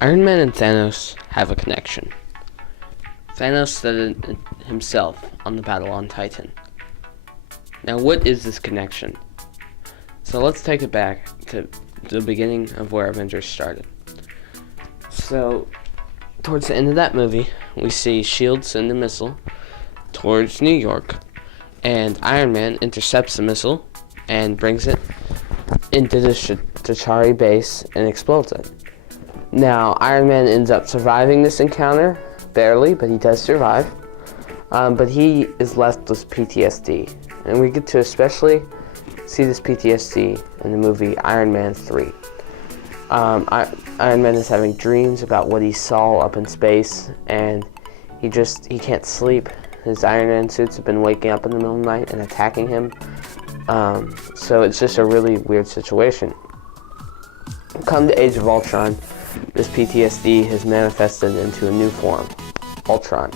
Iron Man and Thanos have a connection. Thanos said it himself on the battle on Titan. Now, what is this connection? So let's take it back to the beginning of where Avengers started. So, towards the end of that movie, we see S.H.I.E.L.D. send a missile towards New York, and Iron Man intercepts the missile and brings it into the T'Challa base and explodes it. Now, Iron Man ends up surviving this encounter, barely, but he does survive. But he is left with PTSD, and we get to especially see this PTSD in the movie Iron Man 3. Iron Man is having dreams about what he saw up in space, and he can't sleep. His Iron Man suits have been waking up in the middle of the night and attacking him. So it's just a really weird situation. Come to Age of Ultron, this PTSD has manifested into a new form, Ultron.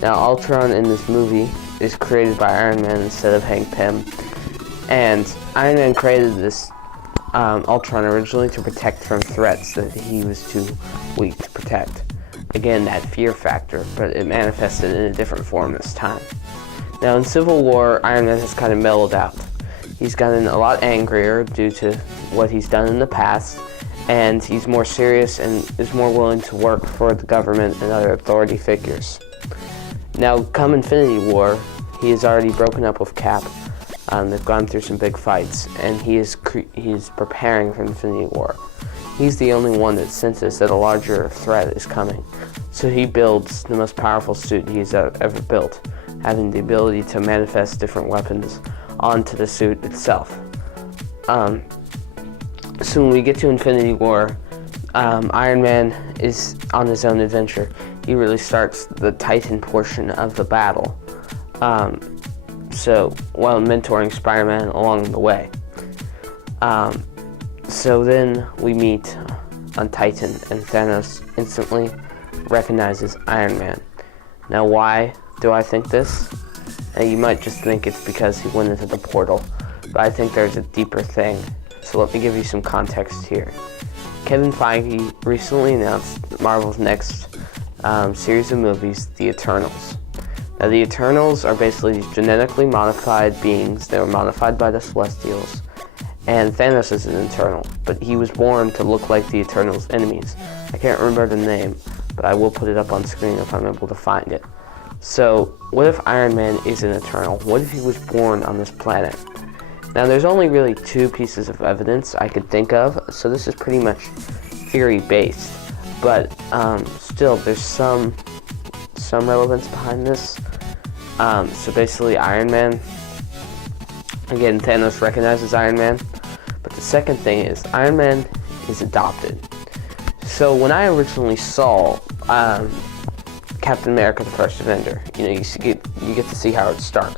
Now, Ultron in this movie is created by Iron Man instead of Hank Pym, and Iron Man created this Ultron originally to protect from threats that he was too weak to protect. Again, that fear factor, but it manifested in a different form this time. Now, in Civil War, Iron Man has kind of mellowed out. He's gotten a lot angrier due to what he's done in the past, and he's more serious and is more willing to work for the government and other authority figures. Now, come Infinity War, he has already broken up with Cap. They've gone through some big fights, and he is preparing for Infinity War. He's the only one that senses that a larger threat is coming, so he builds the most powerful suit he's ever built, having the ability to manifest different weapons onto the suit itself. So when we get to Infinity War, Iron Man is on his own adventure. He really starts the Titan portion of the battle, while mentoring Spider-Man along the way. So then we meet on Titan, and Thanos instantly recognizes Iron Man. Now, why do I think this? Now, you might just think it's because he went into the portal, but I think there's a deeper thing. So let me give you some context here. Kevin Feige recently announced Marvel's next series of movies, The Eternals. Now, the Eternals are basically genetically modified beings. They were modified by the Celestials, and Thanos is an Eternal, but he was born to look like the Eternals' enemies. I can't remember the name, but I will put it up on screen if I'm able to find it. So, what if Iron Man is an Eternal? What if he was born on this planet? Now, there's only really two pieces of evidence I could think of, so this is pretty much theory-based, but still, there's some relevance behind this. So basically, Iron Man, again, Thanos recognizes Iron Man, but the second thing is, Iron Man is adopted. So when I originally saw Captain America: The First Avenger, you get to see Howard Stark,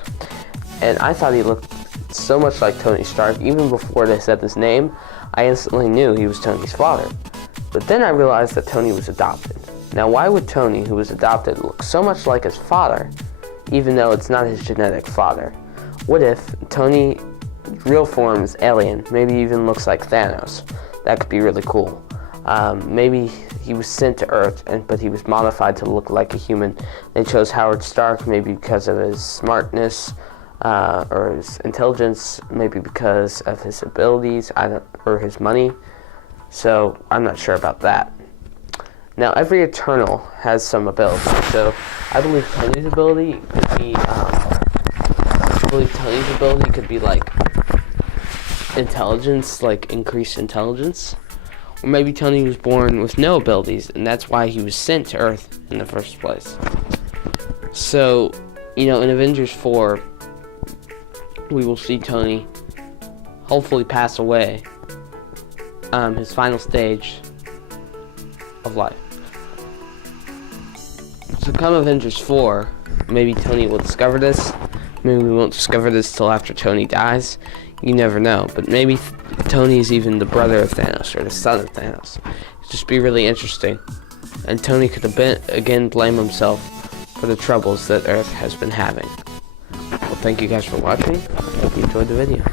and I thought he looked so much like Tony Stark. Even before they said his name, I instantly knew he was Tony's father. But then I realized that Tony was adopted. Now, why would Tony, who was adopted, look so much like his father, even though it's not his genetic father? What if Tony's real form is alien, maybe even looks like Thanos? That could be really cool. Maybe he was sent to Earth, but he was modified to look like a human. They chose Howard Stark maybe because of his smartness, or his intelligence, maybe because of his abilities, or his money. So I'm not sure about that. Now, every Eternal has some ability. So I believe Tony's ability could be like intelligence, like increased intelligence. Or maybe Tony was born with no abilities, and that's why he was sent to Earth in the first place. So, in Avengers 4, we will see Tony hopefully pass away, his final stage of life. So come Avengers 4, maybe Tony will discover this. Maybe we won't discover this till after Tony dies. You never know. But maybe Tony is even the brother of Thanos or the son of Thanos. It'd just be really interesting. And Tony could again blame himself for the troubles that Earth has been having. Well, thank you guys for watching. I hope you enjoyed the video.